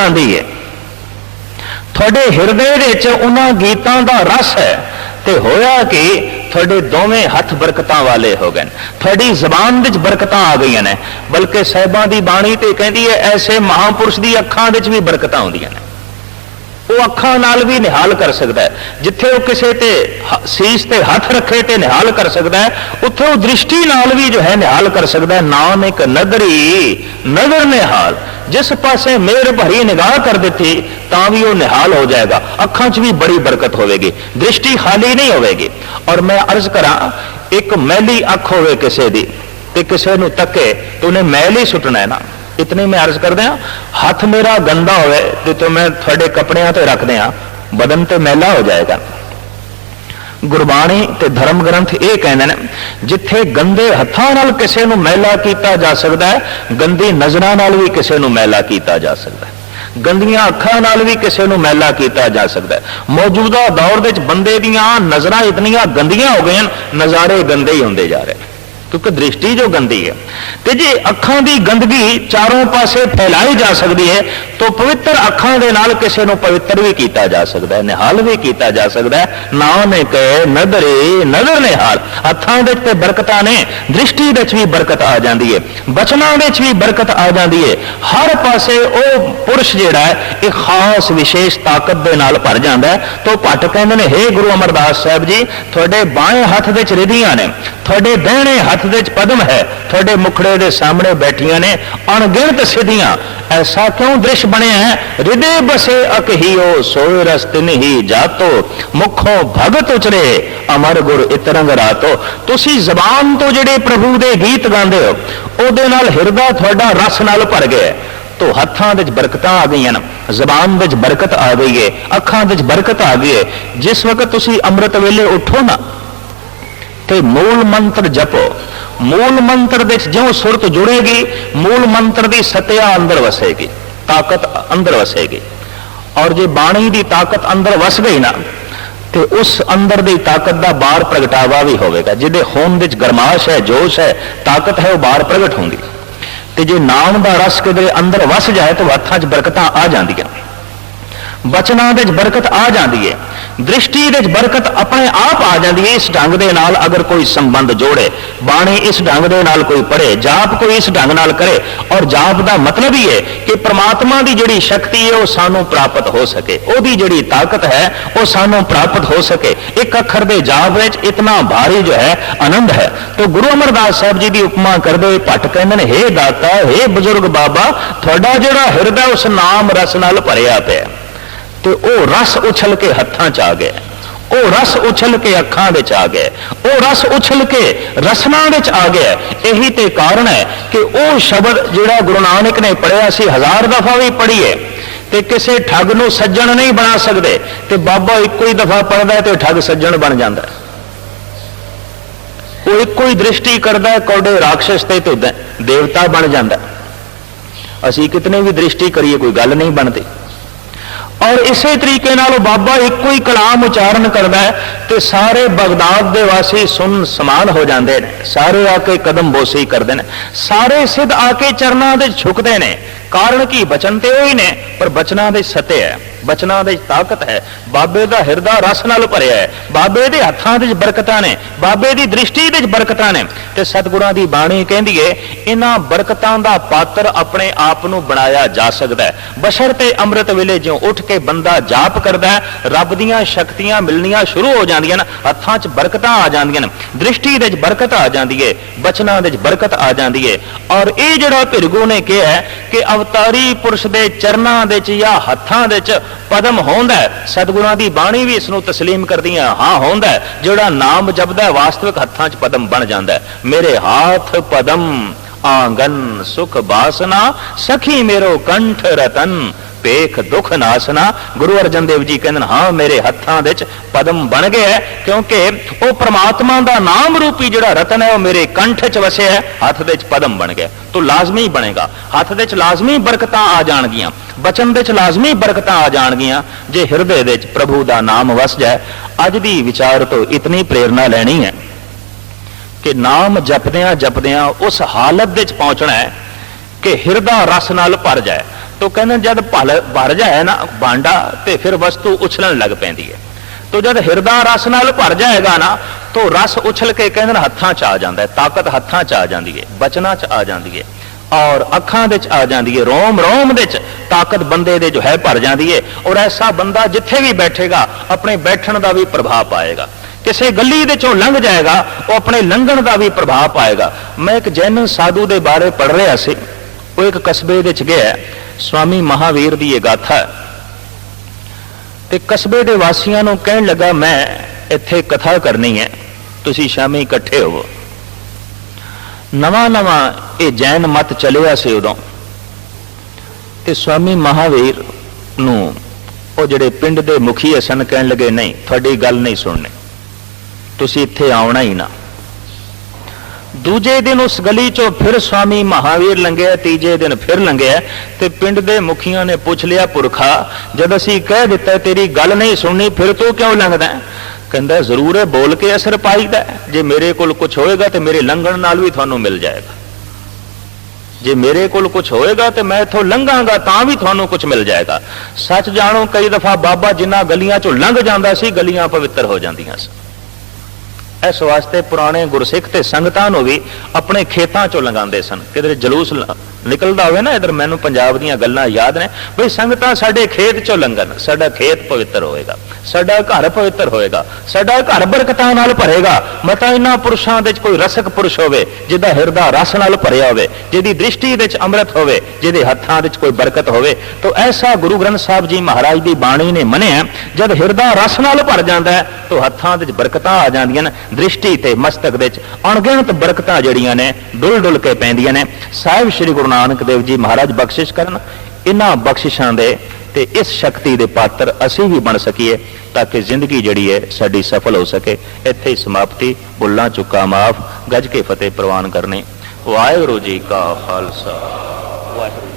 ਗਾਉਂਦੀ ਹੈ ਤੁਹਾਡੇ ਹਿਰਦੇ ਵਿੱਚ ਉਹਨਾਂ ਗੀਤਾਂ ਦਾ ਰਸ ਹੈ ਤੇ ਹੋਇਆ ਕਿ ਤੁਹਾਡੇ ਦੋਵੇਂ ਹੱਥ ਬਰਕਤਾਂ ਵਾਲੇ ਹੋ ਗਏ ਨੇ। ਤੁਹਾਡੀ ਜ਼ਬਾਨ ਵਿੱਚ ਬਰਕਤਾਂ ਆ ਗਈਆਂ ਨੇ, ਬਲਕਿ ਸਹਿਬਾਂ ਦੀ ਬਾਣੀ ਤੇ ਕਹਿੰਦੀ ਹੈ, ਐਸੇ ਮਹਾਪੁਰਸ਼ ਦੀ ਅੱਖਾਂ ਵਿੱਚ ਵੀ ਬਰਕਤਾਂ ਆਉਂਦੀਆਂ ਨੇ ਉਹ ਅੱਖਾਂ ਨਾਲ ਵੀ ਨਿਹਾਲ ਕਰ ਸਕਦਾ ਹੈ। ਜਿੱਥੇ ਉਹ ਕਿਸੇ ਤੇ ਸੀਸ ਤੇ ਹੱਥ ਰੱਖੇ ਤੇ ਨਿਹਾਲ ਕਰ ਸਕਦਾ ਹੈ, ਉੱਥੇ ਉਹ ਦ੍ਰਿਸ਼ਟੀ ਨਾਲ ਵੀ ਜੋ ਹੈ ਨਿਹਾਲ ਕਰ ਸਕਦਾ ਹੈ। ਨਾਮ ਇੱਕ ਨਦਰੀ ਨਜ਼ਰ ਨਿਹਾਲ। ਜਿਸ ਪਾਸੇ ਮੇਰ ਭਰੀ ਨਿਗਾਹ ਕਰ ਦਿੱਤੀ, ਤਾਂ ਵੀ ਉਹ ਨਿਹਾਲ ਹੋ ਜਾਏਗਾ। ਅੱਖਾਂ 'ਚ ਵੀ ਬੜੀ ਬਰਕਤ ਹੋਵੇਗੀ। ਦ੍ਰਿਸ਼ਟੀ ਖਾਲੀ ਨਹੀਂ ਹੋਵੇਗੀ। ਔਰ ਮੈਂ ਅਰਜ਼ ਕਰਾਂ, ਇੱਕ ਮੈਲੀ ਅੱਖ ਹੋਵੇ ਕਿਸੇ ਦੀ ਤੇ ਕਿਸੇ ਨੂੰ ਤੱਕੇ, ਤੇ ਉਹਨੇ ਮੈਲ ਹੀ ਸੁੱਟਣਾ ਹੈ ਨਾ। ਇਤਨੇ ਮੈਂ ਅਰਜ਼ ਕਰਦੇ ਆ ਹੱਥ ਮੇਰਾ ਗੰਦਾ ਹੋਵੇ ਤੇ ਤੋ ਮੈਂ ਤੁਹਾਡੇ ਕੱਪੜਿਆਂ ਤੇ ਰੱਖਦੇ ਆ ਬਦਨ ਤੇ ਮੈਲਾ ਹੋ ਜਾਏਗਾ ਗੁਰਬਾਣੀ ਤੇ ਧਰਮ ਗ੍ਰੰਥ ਇਹ ਕਹਿੰਦੇ ਨੇ ਜਿੱਥੇ ਗੰਦੇ ਹੱਥਾਂ ਨਾਲ ਕਿਸੇ ਨੂੰ ਮੈਲਾ ਕੀਤਾ ਜਾ ਸਕਦਾ ਹੈ ਗੰਦੀ ਨਜ਼ਰਾਂ ਨਾਲ ਵੀ ਕਿਸੇ ਨੂੰ ਮੈਲਾ ਕੀਤਾ ਜਾ ਸਕਦਾ ਹੈ ਗੰਦੀਆਂ ਅੱਖਾਂ ਨਾਲ ਵੀ ਕਿਸੇ ਨੂੰ ਮੈਲਾ ਕੀਤਾ ਜਾ ਸਕਦਾ ਹੈ ਮੌਜੂਦਾ ਦੌਰ ਦੇ ਵਿੱਚ ਬੰਦੇ ਦੀਆਂ ਨਜ਼ਰਾਂ ਇਤਨੀਆਂ ਗੰਦੀਆਂ ਹੋ ਗਈਆਂ ਨਜ਼ਾਰੇ ਗੰਦੇ ਹੀ ਹੁੰਦੇ ਜਾ ਰਹੇ ਕਿਉਂਕਿ ਦ੍ਰਿਸ਼ਟੀ ਜੋ ਗੰਦੀ ਹੈ। ਤੇ ਜੇ ਅੱਖਾਂ ਦੀ ਗੰਦਗੀ ਚਾਰੋਂ ਪਾਸੇ ਫੈਲਾਈ ਜਾ ਸਕਦੀ ਹੈ, ਤਾਂ ਪਵਿੱਤਰ ਅੱਖਾਂ ਦੇ ਨਾਲ ਕਿਸੇ ਨੂੰ ਪਵਿੱਤਰ ਵੀ ਕੀਤਾ ਜਾ ਸਕਦਾ ਹੈ, ਨਿਹਾਲ ਵੀ ਕੀਤਾ ਜਾ ਸਕਦਾ ਹੈ। ਨਾਨਕ ਨਦਰੇ ਨਜ਼ਰ ਨਿਹਾਲ। ਹੱਥਾਂ ਵਿੱਚ ਤੇ ਬਰਕਤਾਂ ਨੇ, ਦ੍ਰਿਸ਼ਟੀ ਵਿੱਚ ਵੀ ਬਰਕਤ ਆ ਜਾਂਦੀ ਹੈ, ਬਚਨਾਂ ਵਿੱਚ ਵੀ ਬਰਕਤ ਆ ਜਾਂਦੀ ਹੈ। ਹਰ ਪਾਸੇ ਉਹ ਪੁਰਸ਼ ਜਿਹੜਾ ਹੈ, ਇਹ ਖਾਸ ਵਿਸ਼ੇਸ਼ ਤਾਕਤ ਦੇ ਨਾਲ ਭਰ ਜਾਂਦਾ ਹੈ। ਤੋਂ ਭੱਟ ਕਹਿੰਦੇ ਨੇ, ਹੇ ਗੁਰੂ ਅਮਰਦਾਸ ਸਾਹਿਬ ਜੀ, ਤੁਹਾਡੇ ਬਾਹੇ ਹੱਥ ਵਿੱਚ ਰਿਧੀਆਂ ਨੇ, ਤੁਹਾਡੇ ਬਹਿਣੇ ਹੱਥ ਵਿੱਚ ਪਦਮ ਹੈ। ਤੁਹਾਡੇ ਮੁਖੜੇ ਦੇ ਸਾਹਮਣੇ ਬੈਠੀਆਂ ਨੇ, ਅਣਗਿਣਤ ਸਿੱਧੀਆਂ। ਐਸਾ ਕਿਉਂ ਦ੍ਰਿਸ਼ ਬਣਿਆ ਹੈ? ਹਿਰਦੇ ਬਸੇ ਅਕਹੀਓ ਸੋਏ ਰਸਤਿਨ ਹੀ ਜਾਤੋ। ਮੁਖੋਂ ਭਗਤ ਉਚਰੇ, ਅਮਰ ਗੁਰ ਇਤਰੰਗ ਰਾਤੋ। ਤੁਸੀਂ ਜ਼ਬਾਨ ਤੋਂ ਜਿਹੜੇ ਪ੍ਰਭੂ ਦੇ ਗੀਤ ਗਾਉਂਦੇ ਹੋ, ਉਹਦੇ ਨਾਲ ਹਿਰਦਾ ਤੁਹਾਡਾ ਰਸ ਨਾਲ ਭਰ ਗਿਆ ਹੈ। ਤੋ ਹੱਥਾਂ ਵਿੱਚ ਬਰਕਤਾਂ ਆ ਗਈਆਂ ਨੇ, ਜ਼ਬਾਨ ਵਿੱਚ ਬਰਕਤ ਆ ਗਈ ਹੈ, ਅੱਖਾਂ ਵਿੱਚ ਬਰਕਤ ਆ ਗਈ ਹੈ। ਜਿਸ ਵਕਤ ਤੁਸੀਂ ਅੰਮ੍ਰਿਤ ਵੇਲੇ ਉੱਠੋ ਨਾ ਤੇ ਮੂਲ ਮੰਤਰ ਜਪੋ। ਮੂਲ ਮੰਤਰ ਵਿੱਚ ਜਿਉਂ ਸੁਰਤ ਜੁੜੇਗੀ, ਮੂਲ ਮੰਤਰ ਦੀ ਸਤਿਆ ਅੰਦਰ ਵਸੇਗੀ, ਤਾਕਤ ਅੰਦਰ ਵਸੇਗੀ। ਔਰ ਜੇ ਬਾਣੀ ਦੀ ਤਾਕਤ ਅੰਦਰ ਵਸ ਗਈ ਨਾ, ਤੇ ਉਸ ਅੰਦਰ ਦੀ ਤਾਕਤ ਦਾ ਬਾਹਰ ਪ੍ਰਗਟਾਵਾ ਵੀ ਹੋਵੇਗਾ। ਜਿਹਦੇ ਖੂਨ ਵਿੱਚ ਗਰਮਾਸ਼ ਹੈ, ਜੋਸ਼ ਹੈ, ਤਾਕਤ ਹੈ, ਉਹ ਬਾਹਰ ਪ੍ਰਗਟ ਹੁੰਦੀ। ਤੇ ਜੇ ਨਾਮ ਦਾ ਰਸ ਕਿਧਰੇ ਅੰਦਰ ਵਸ ਜਾਏ, ਤਾਂ ਹੱਥਾਂ 'ਚ ਬਰਕਤਾਂ ਆ ਜਾਂਦੀਆਂ ਬਚਨਾਂ ਵਿੱਚ ਬਰਕਤ ਆ ਜਾਂਦੀ ਹੈ। ਦ੍ਰਿਸ਼ਟੀ ਵਿੱਚ ਬਰਕਤ ਆਪਣੇ ਆਪ ਆ ਜਾਂਦੀ ਹੈ। ਇਸ ਢੰਗ ਦੇ ਨਾਲ ਅਗਰ ਕੋਈ ਸੰਬੰਧ ਜੋੜੇ, ਬਾਣੀ ਇਸ ਢੰਗ ਦੇ ਨਾਲ ਕੋਈ ਪੜ੍ਹੇ, ਜਾਪ ਕੋਈ ਇਸ ਢੰਗ ਨਾਲ ਕਰੇ ਔਰ ਜਾਪ ਦਾ ਮਤਲਬ ਹੀ ਹੈ ਕਿ ਪ੍ਰਮਾਤਮਾ ਦੀ ਜਿਹੜੀ ਸ਼ਕਤੀ ਹੈ ਉਹ ਸਾਨੂੰ ਪ੍ਰਾਪਤ ਹੋ ਸਕੇ। ਉਹਦੀ ਜਿਹੜੀ ਤਾਕਤ ਹੈ, ਉਹ ਸਾਨੂੰ ਪ੍ਰਾਪਤ ਹੋ ਸਕੇ। ਇੱਕ ਅੱਖਰ ਦੇ ਜਾਪ ਵਿੱਚ ਇਤਨਾ ਭਾਰੀ ਜੋ ਹੈ, ਆਨੰਦ ਹੈ। ਤੋ ਗੁਰੂ ਅਮਰਦਾਸ ਸਾਹਿਬ ਜੀ ਦੀ ਉਪਮਾ ਕਰਦੇ ਹੋਏ ਭੱਟ ਕਹਿੰਦੇ ਨੇ, ਹੇ ਦਾਤਾ, ਹੇ ਬਜ਼ੁਰਗ ਬਾਬਾ, ਤੁਹਾਡਾ ਜਿਹੜਾ ਹਿਰਦਾ ਉਸ ਨਾਮ ਰਸ ਨਾਲ ਭਰਿਆ ਪਿਆ ਤੇ ਉਹ ਰਸ ਉਛਲ ਕੇ ਹੱਥਾਂ 'ਚ ਆ ਗਿਆ ਉਹ ਰਸ ਉਛਲ ਕੇ ਅੱਖਾਂ ਵਿੱਚ ਆ ਗਿਆ ਉਹ ਰਸ ਉਛਲ ਕੇ ਰਸਨਾ ਵਿੱਚ ਆ ਗਿਆ। ਇਹੀ ਤੇ ਕਾਰਨ ਹੈ ਕਿ ਉਹ ਸ਼ਬਦ ਜਿਹੜਾ ਗੁਰੂ ਨਾਨਕ ਨੇ ਪੜਿਆ ਸੀ, ਹਜ਼ਾਰ ਦਫਾ ਵੀ ਪੜ੍ਹੀਏ ਤੇ ਕਿਸੇ ਠੱਗ ਨੂੰ ਸੱਜਣ ਨਹੀਂ ਬਣਾ ਸਕਦੇ ਤੇ ਬਾਬਾ ਇੱਕੋ ਹੀ ਦਫਾ ਪੜਦਾ ਤੇ ਠੱਗ ਸੱਜਣ ਬਣ ਜਾਂਦਾ। ਉਹ ਇੱਕੋ ਹੀ ਦ੍ਰਿਸ਼ਟੀ ਕਰਦਾ ਕੌਡੇ ਰਾਖਸ਼ ਤੇ ਤੇ ਦੇਵਤਾ ਬਣ ਜਾਂਦਾ। ਅਸੀਂ ਕਿਤਨੇ ਵੀ ਦ੍ਰਿਸ਼ਟੀ ਕਰੀਏ, ਕੋਈ ਗੱਲ ਨਹੀਂ ਬਣਦੀ। ਔਰ ਇਸੇ ਤਰੀਕੇ ਨਾਲ ਉਹ ਬਾਬਾ ਇੱਕੋ ਹੀ ਕਲਾਮ ਉਚਾਰਨ ਕਰਦਾ ਹੈ ਤੇ ਸਾਰੇ ਬਗਦਾਦ ਦੇ ਵਾਸੀ ਸੁਣ ਸਮਾਨ ਹੋ ਜਾਂਦੇ ਨੇ। ਸਾਰੇ ਆ ਕੇ ਕਦਮ ਬੋਸੀ ਕਰਦੇ ਨੇ। ਸਾਰੇ ਸਿੱਧ ਆ ਕੇ ਚਰਨਾਂ ਦੇ ਝੁਕਦੇ ਨੇ। ਕਾਰਨ ਕੀ? ਬਚਨ ਤੇ ਉਹੀ ਨੇ, ਪਰ ਬਚਨਾਂ ਦੇ ਸਤੇ ਹੈ। ਬਚਨਾਂ ਦੇ ਤਾਕਤ ਹੈ। ਬਾਬੇ ਦਾ ਹਿਰਦਾ ਰਸ ਨਾਲ ਭਰਿਆ ਹੈ। ਬਾਬੇ ਦੇ ਹੱਥਾਂ ਵਿੱਚ ਬਰਕਤਾਂ ਨੇ। ਬਾਬੇ ਦੀ ਦ੍ਰਿਸ਼ਟੀ ਵਿੱਚ ਬਰਕਤਾਂ ਨੇ। ਤੇ ਸਤਿਗੁਰਾਂ ਦੀ ਬਾਣੀ ਕਹਿੰਦੀ ਏ ਇਹਨਾਂ ਬਰਕਤਾਂ ਦਾ ਪਾਤਰ ਆਪਣੇ ਆਪ ਨੂੰ ਬਣਾਇਆ ਜਾ ਸਕਦਾ ਹੈ। ਬਸ਼ਰਤੇ ਅੰਮ੍ਰਿਤ ਵੇਲੇ ਜਿਉਂ ਉੱਠ ਕੇ ਬੰਦਾ ਜਾਪ ਕਰਦਾ ਹੈ, ਰੱਬ ਦੀਆਂ ਸ਼ਕਤੀਆਂ ਮਿਲਣੀਆਂ ਸ਼ੁਰੂ ਹੋ ਜਾਂਦੀਆਂ ਨੇ, ਹੱਥਾਂ 'ਚ ਬਰਕਤਾਂ ਆ ਜਾਂਦੀਆਂ ਨੇ। ਦ੍ਰਿਸ਼ਟੀ ਦੇ ਵਿੱਚ ਬਰਕਤ ਆ ਜਾਂਦੀ ਏ, ਬਚਨਾਂ ਦੇ ਵਿੱਚ ਬਰਕਤ ਆ ਜਾਂਦੀ ਏ। ਔਰ ਇਹ ਜਿਹੜਾ ਭਿਰਗੂ ਨੇ ਕਿਹਾ ਕਿ ਅਵਤਾਰੀ ਪੁਰਸ਼ ਦੇ ਚਰਨਾਂ ਦੇ ਵਿੱਚ ਜਾਂ ਹੱਥਾਂ ਦੇ ਵਿੱਚ ਪਦਮ ਹੁੰਦਾ ਸਤਿਗੁਰਾਂ ਦੀ ਬਾਣੀ ਵੀ ਇਸ ਨੂੰ ਤਸਲੀਮ ਕਰਦੀ ਹੈ। ਹਾਂ, ਹੁੰਦਾ ਜਿਹੜਾ ਨਾਮ ਜਪਦਾ ਵਾਸਤਵਿਕ ਹੱਥਾਂ 'ਚ ਪਦਮ ਬਣ ਜਾਂਦਾ ਮੇਰੇ ਹਾਥ ਪਦਮ, ਆਂਗਨ ਸੁਖ ਬਾਸਨਾ, ਸਖੀ ਮੇਰੋ ਕੰਠ ਰਤਨ। ਪੇਖ ਦੁਖ, ਨਾਸਨਾ। ਗੁਰੂ ਅਰਜਨ ਦੇਵ ਜੀ ਕਹਿੰਦੇ ਨੇ, ਹਾਂ, ਮੇਰੇ ਹੱਥਾਂ ਵਿੱਚ ਪਦਮ ਬਣ ਗਿਆ ਕਿਉਂਕਿ ਉਹ ਪ੍ਰਮਾਤਮਾ ਦਾ ਨਾਮ ਰੂਪੀ ਜਿਹੜਾ ਰਤਨ ਹੈ, ਉਹ ਮੇਰੇ ਕੰਠ 'ਚ ਵਸਿਆ ਹੈ, ਹੱਥ ਦੇ ਵਿੱਚ ਪਦਮ ਬਣ ਗਿਆ ਤੋ ਲਾਜ਼ਮੀ ਬਣੇਗਾ। ਹੱਥ ਦੇ ਵਿੱਚ ਲਾਜ਼ਮੀ ਬਰਕਤਾਂ ਆ ਜਾਣਗੀਆਂ। ਬਚਨ ਦੇ ਵਿੱਚ ਲਾਜ਼ਮੀ ਬਰਕਤਾਂ ਆ ਜਾਣਗੀਆਂ। ਜੇ ਹਿਰਦੇ ਦੇ ਵਿੱਚ ਪ੍ਰਭੂ ਦਾ ਨਾਮ ਵਸ ਜਾਏ, ਅੱਜ ਦੀ ਵਿਚਾਰ ਤੋਂ ਇਤਨੀ ਪ੍ਰੇਰਣਾ ਲੈਣੀ ਹੈ ਕਿ ਨਾਮ ਜਪਦਿਆਂ ਜਪਦਿਆਂ ਉਸ ਹਾਲਤ ਵਿੱਚ ਪਹੁੰਚਣਾ ਹੈ ਕਿ ਹਿਰਦਾ ਰਸ ਨਾਲ ਭਰ ਜਾਏ। ਤੋ ਕਹਿੰਦੇ ਜਦ ਭਲ ਭਰ ਜਾਏ ਨਾ ਭਾਂਡਾ ਤੇ ਫਿਰ ਵਸਤੂ ਉਛਲਣ ਲੱਗ ਪੈਂਦੀ ਹੈ। ਤੋ ਜਦ ਹਿਰਦਾ ਰਸ ਨਾਲ ਭਰ ਜਾਏਗਾ ਨਾ, ਤੋ ਰਸ ਉਛਲ ਕੇ ਕਹਿੰਦੇ ਨੇ ਹੱਥਾਂ 'ਚ ਆ ਜਾਂਦਾ ਹੈ, ਤਾਕਤ ਹੱਥਾਂ 'ਚ ਆ ਜਾਂਦੀ ਹੈ, ਬਚਨਾਂ 'ਚ ਆ ਜਾਂਦੀ ਹੈ ਔਰ ਅੱਖਾਂ ਦੇ 'ਚ ਆ ਜਾਂਦੀ ਹੈ, ਰੋਮ ਰੋਮ ਦੇ 'ਚ ਤਾਕਤ ਬੰਦੇ ਦੇ ਜੋ ਹੈ ਭਰ ਜਾਂਦੀ ਹੈ ਔਰ ਐਸਾ ਬੰਦਾ ਜਿੱਥੇ ਵੀ ਬੈਠੇਗਾ, ਆਪਣੇ ਬੈਠਣ ਦਾ ਵੀ ਪ੍ਰਭਾਵ ਪਾਏਗਾ। ਕਿਸੇ ਗਲੀ ਦੇ ਚੋਂ ਲੰਘ ਜਾਏਗਾ, ਉਹ ਆਪਣੇ ਲੰਘਣ ਦਾ ਵੀ ਪ੍ਰਭਾਵ ਪਾਏਗਾ। ਮੈਂ ਇੱਕ ਜੈਨ ਸਾਧੂ ਦੇ ਬਾਰੇ ਪੜ੍ਹ ਰਿਹਾ ਸੀ, ਉਹ ਇੱਕ ਕਸਬੇ ਦੇ 'ਚ ਗਿਆ ਸਵਾਮੀ ਮਹਾਵੀਰ ਦੀ ਇਹ ਗਾਥਾ। ਤੇ ਕਸਬੇ ਦੇ ਵਾਸੀਆਂ ਨੂੰ ਕਹਿਣ ਲੱਗਾ, ਮੈਂ ਇੱਥੇ ਕਥਾ ਕਰਨੀ ਹੈ। ਤੁਸੀਂ ਸ਼ਾਮੀ ਇਕੱਠੇ ਹੋਵੋ। ਨਵਾਂ ਨਵਾਂ ਇਹ ਜੈਨ ਮਤ ਚੱਲਿਆ ਸੀ ਉਦੋਂ। ਤੇ ਸਵਾਮੀ ਮਹਾਵੀਰ ਨੂੰ ਉਹ ਜਿਹੜੇ ਪਿੰਡ ਦੇ ਮੁਖੀ ਸਨ ਕਹਿਣ ਲੱਗੇ, ਨਹੀਂ, ਤੁਹਾਡੀ ਗੱਲ ਨਹੀਂ ਸੁਣਨੀ। ਤੁਸੀਂ ਇੱਥੇ ਆਉਣਾ ਹੀ ਨਾ। ਦੂਜੇ ਦਿਨ ਉਸ ਗਲੀ ਚੋਂ ਫਿਰ ਸਵਾਮੀ ਮਹਾਵੀਰ ਲੰਘਿਆ ਤੀਜੇ ਦਿਨ ਫਿਰ ਲੰਘਿਆ ਤੇ ਪਿੰਡ ਦੇ ਮੁਖੀਆਂ ਨੇ ਪੁੱਛ ਲਿਆ, ਪੁਰਖਾ, ਜਦ ਅਸੀਂ ਕਹਿ ਦਿੱਤਾ, ਤੇਰੀ ਗੱਲ ਨਹੀਂ ਸੁਣਨੀ, ਫਿਰ ਤੂੰ ਕਿਉਂ ਲੰਘਦਾ? ਕਹਿੰਦਾ, ਜ਼ਰੂਰ ਹੈ, ਬੋਲ ਕੇ ਅਸਰ ਪਾਈਦਾ ਜੇ ਮੇਰੇ ਕੋਲ ਕੁਝ ਹੋਏਗਾ ਤੇ ਮੇਰੇ ਲੰਘਣ ਨਾਲ ਵੀ ਤੁਹਾਨੂੰ ਮਿਲ ਜਾਏਗਾ। ਜੇ ਮੇਰੇ ਕੋਲ ਕੁਝ ਹੋਏਗਾ ਤੇ ਮੈਂ ਇੱਥੋਂ ਲੰਘਾਂਗਾ, ਤਾਂ ਵੀ ਤੁਹਾਨੂੰ ਕੁਝ ਮਿਲ ਜਾਏਗਾ। ਸੱਚ ਜਾਣੋ, ਕਈ ਦਫਾ ਬਾਬਾ ਜਿਨ੍ਹਾਂ ਗਲੀਆਂ ਚੋਂ ਲੰਘ ਜਾਂਦਾ ਸੀ, ਗਲੀਆਂ ਪਵਿੱਤਰ ਹੋ ਜਾਂਦੀਆਂ ਸੀ ਇਸ ਵਾਸਤੇ ਪੁਰਾਣੇ ਗੁਰਸਿੱਖ ਤੇ ਸੰਗਤਾਂ ਨੂੰ ਵੀ ਆਪਣੇ ਖੇਤਾਂ ਚੋਂ ਲੰਗਾਉਂਦੇ ਸਨ। ਕਿਧਰੇ ਜਲੂਸ ਨਿਕਲਦਾ ਹੋਵੇ ਨਾ ਇਧਰ, ਮੈਨੂੰ ਪੰਜਾਬ ਦੀਆਂ ਗੱਲਾਂ ਯਾਦ ਨੇ। ਬਈ ਸੰਗਤਾਂ ਸਾਡੇ ਖੇਤ ਚੋਂ ਲੰਘਣ, ਸਾਡਾ ਖੇਤ ਪਵਿੱਤਰ ਹੋਏਗਾ ਸਾਡਾ ਘਰ ਪਵਿੱਤਰ ਹੋਏਗਾ ਸਾਡਾ ਘਰ ਬਰਕਤਾਂ ਨਾਲ ਭਰੇਗਾ। ਮਤਾ ਇਹਨਾਂ ਪੁਰਸ਼ਾਂ ਦੇ ਚ ਕੋਈ ਰਸਕ ਪੁਰਸ਼ ਹੋਵੇ, ਜਿਹਦਾ ਹਿਰਦਾ ਰਸ ਨਾਲ ਭਰਿਆ ਹੋਵੇ, ਜਿਹਦੀ ਦ੍ਰਿਸ਼ਟੀ ਵਿੱਚ ਅੰਮ੍ਰਿਤ ਹੋਵੇ, ਜਿਹਦੇ ਹੱਥਾਂ ਵਿੱਚ ਕੋਈ ਬਰਕਤ ਹੋਵੇ। ਤਾਂ ਐਸਾ ਗੁਰੂ ਗ੍ਰੰਥ ਸਾਹਿਬ ਜੀ ਮਹਾਰਾਜ ਦੀ ਬਾਣੀ ਨੇ ਮੰਨਿਆ, ਜਦ ਹਿਰਦਾ ਰਸ ਨਾਲ ਭਰ ਜਾਂਦਾ ਹੈ, ਤਾਂ ਹੱਥਾਂ ਵਿੱਚ ਬਰਕਤਾਂ ਆ ਜਾਂਦੀਆਂ ਨੇ, ਦ੍ਰਿਸ਼ਟੀ ਤੇ ਮਸਤਕ ਵਿੱਚ ਅਣਗਿਣਤ ਬਰਕਤਾਂ ਜਿਹੜੀਆਂ ਨੇ ਡੁੱਲ ਡੁੱਲ ਕੇ ਪੈਂਦੀਆਂ ਨੇ। ਸਾਹਿਬ ਸ੍ਰੀ ਗੁਰੂ ਨਾਨਕ ਦੇਵ ਜੀ ਮਹਾਰਾਜ ਬਖਸ਼ਿਸ਼ ਕਰਨ ਇਹਨਾਂ ਬਖਸ਼ਿਸ਼ਾਂ ਦੇ ਤੇ ਇਸ ਸ਼ਕਤੀ ਦੇ ਪਾਤਰ ਅਸੀਂ ਵੀ ਬਣ ਸਕੀਏ, ਤਾਂ ਕਿ ਜ਼ਿੰਦਗੀ ਜਿਹੜੀ ਹੈ ਸਾਡੀ ਸਫਲ ਹੋ ਸਕੇ। ਇੱਥੇ ਹੀ ਸਮਾਪਤੀ, ਬੁੱਲਾਂ ਚੁੱਕਾ ਮਾਫ, ਗੱਜ ਕੇ ਫਤਿਹ ਪ੍ਰਵਾਨ ਕਰਨੀ। ਵਾਹਿਗੁਰੂ ਜੀ ਕਾ ਖਾਲਸਾ। ਵਾਹਿਗੁਰੂ